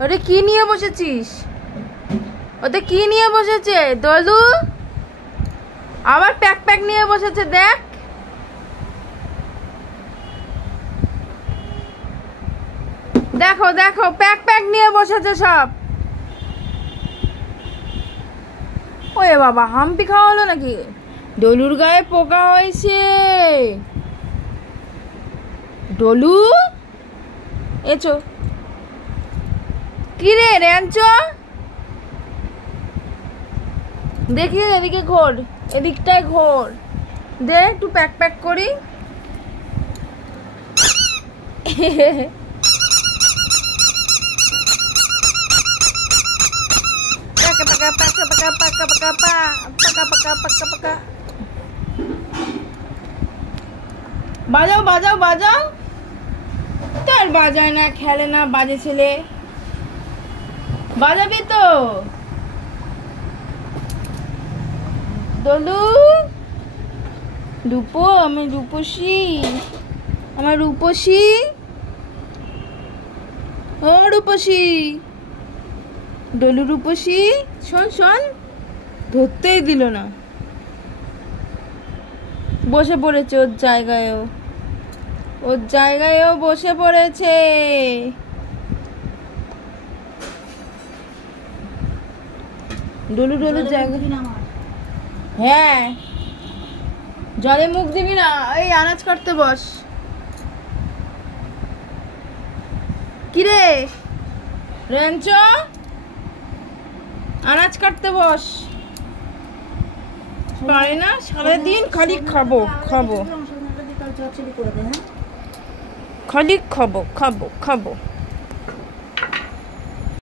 ওরে কি নিয়ে বসেছিস? ওতে কি নিয়ে বসেছে দলু? আবার প্যাক প্যাক নিয়ে বসেছে, দেখ। দেখো দেখো, প্যাক প্যাক নিয়ে বসেছে সব। ওরে বাবা, হাম্পি খাওয়া হলো নাকি? ডলুর গায়ে পোকা হয়েছে। ডলু, এচো। কি রে র্যাঞ্চো, দেখি এদিকে ঘোর, এদিকটায় ঘোর, দে একটু প্যাক প্যাক করি। বাজাও বাজাও বাজাও। তার বাজায় না, খেলে না, বাজে ছেলে। বাজাবি তো দলু? রূপো, আমি রূপসী, আমার রূপসী। ও রূপসী, ডলু রূপসী, শোন শোন, ধরতেই দিল না। বসে পড়েছে ওর জায়গায়ও, ওর জায়গায়ও বসে পড়েছে। ডলু ডলুর জায়গা। হ্যাঁ, জলে মুখ দিবি না, এই আনাজ কাটতে বস। কিরে রেঞ্চো, আনাজ কাটতে বস। পারে না, সারাদিন খালি খাবো খাবো, খালি খাবো খাবো খাবো খাবো।